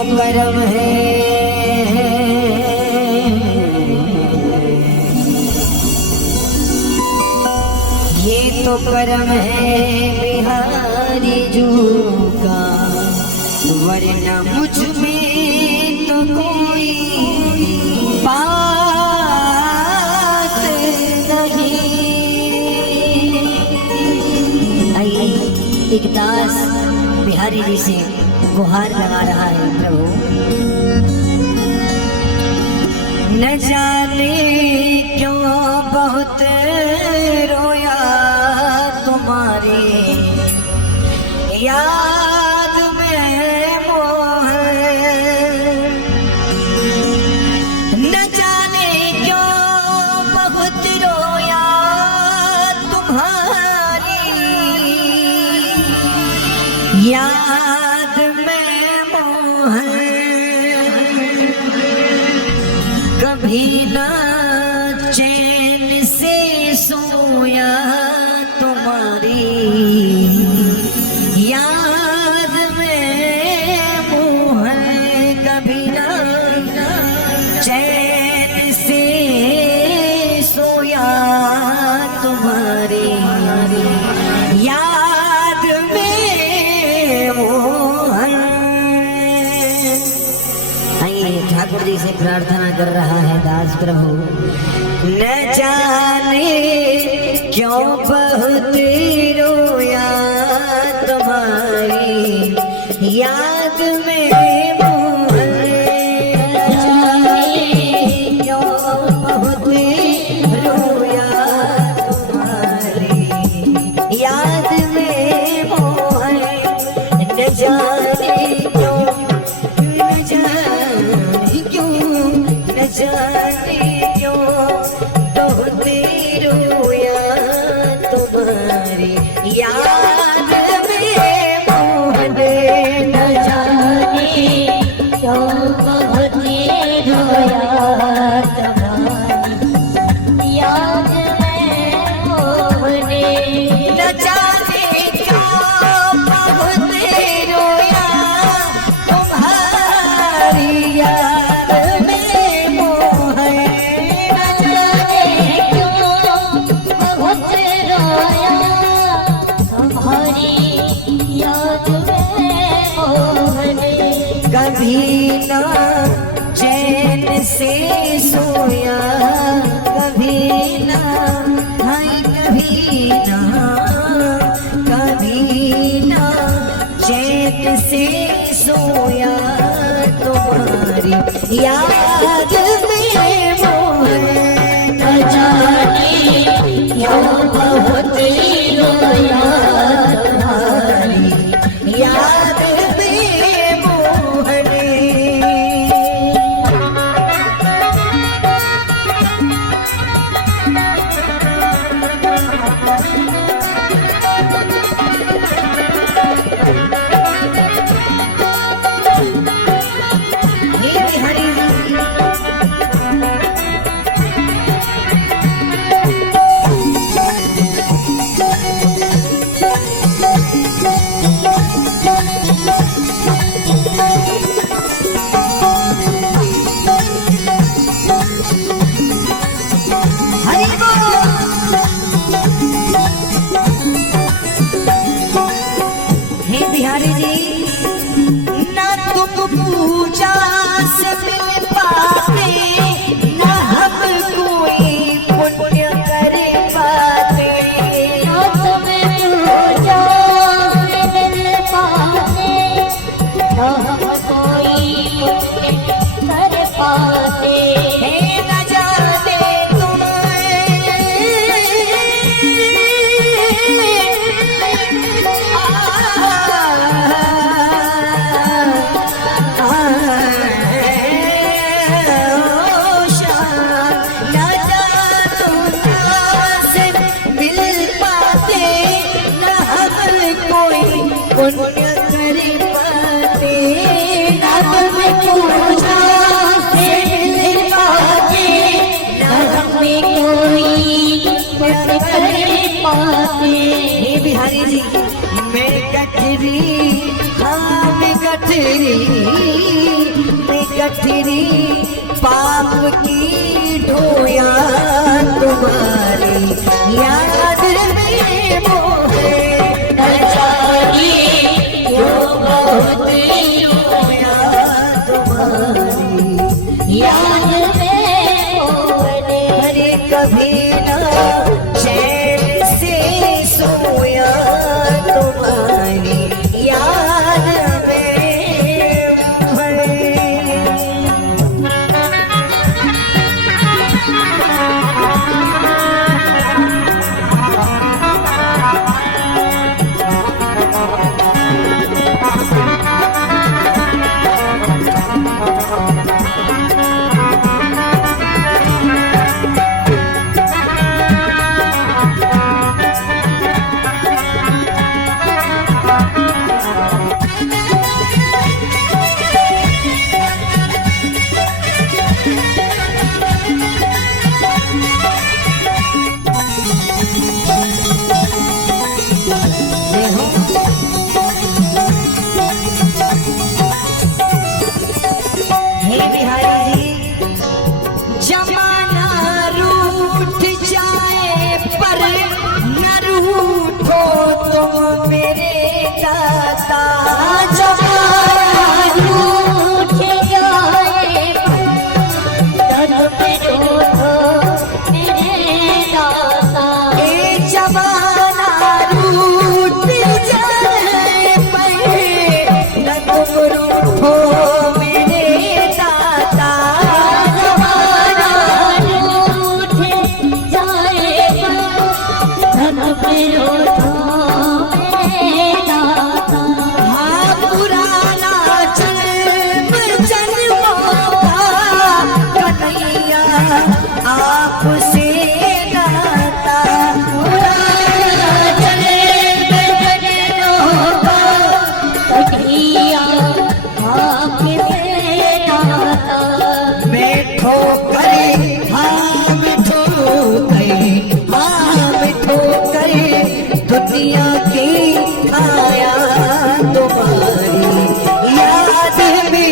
करम है, ये तो करम है बिहारी जू का, वरना मुझ में तो कोई बात नहीं। आइए एक दास बिहारी जी से गुहार लगा रहा है। प्रभु न जाने क्यों बहुत रोया तुम्हारी याद में मोह, न जाने क्यों बहुत रोया तुम्हारी याद में मोह, कभी ना चैन से सोया तुम्हारी याद में मोह, कभी ना चैन से सोया तुम्हारी याद में मोह। आइए ठाकुर जी से प्रार्थना कर रहा है दास। प्रभु न जाने क्यों बहुत रोया तुम्हारी याद में मोह, न जाने क्यों बहुत रोया तुम्हारी याद में मोह, न जाने क्यों, न जाने क्यों, न जाने क्यों बहुत रोया तुम्हारी याद में मोह, न जाने क्यों बहुत रोया तुम्हारी याद में मोह, न जाने क्यों बहुत रोया तुम्हारी याद में मोह, न जाने क्यों बहुत रोया तुम्हारी याद में मोह, कभी ना चैन से सोया, कभी ना, हाय कभी ना, कभी ना चैन से सोया तुम्हारी याद में मोह, न जाने क्यों बहुत रोया तुम्हारी याद में मोह। बिहारी जी ना तुम पूजा से मिल पाते, ना हम कोई पुण्य कर पाते, ना तुम पूजा से मिल पाते, ना हम कोई पुण्य कर पाते, न जाने पुण्य कर पाते, ना तुम पूजा से मिल पाते, ना हमें कोई पुण्य कर पाते। हे बिहारी जी मैं कटरी, हाँ मैं गठरी में गठरी पाप की ढोया तुम्हारी याद में मोहे न जानी क्यों बहुत रोया तुम्हारी याद में मोहे हरे कभी ना चैन से सोया तुम्हारी याद में मोहे। हे बिहारी जी, जमाना रूठ जाए पर न रूठो तुम मेरे दाता। जमाना रूठ जाए पर न रूठो मेरे दाता। ए जमाना रूठ जाए पर न तुम रूठो आपसे नाता बैठो करे हाँ बैठो करे हाँ बैठो करे दुनिया की आया तुम्हारी याद में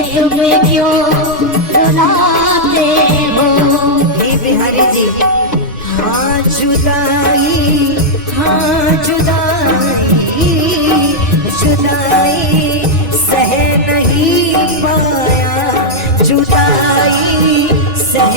तुम्हें क्यों रुलाते हो। हे बिहारी जी, हाँ जुदाई जुदाई सह नहीं पाया जुदाई सह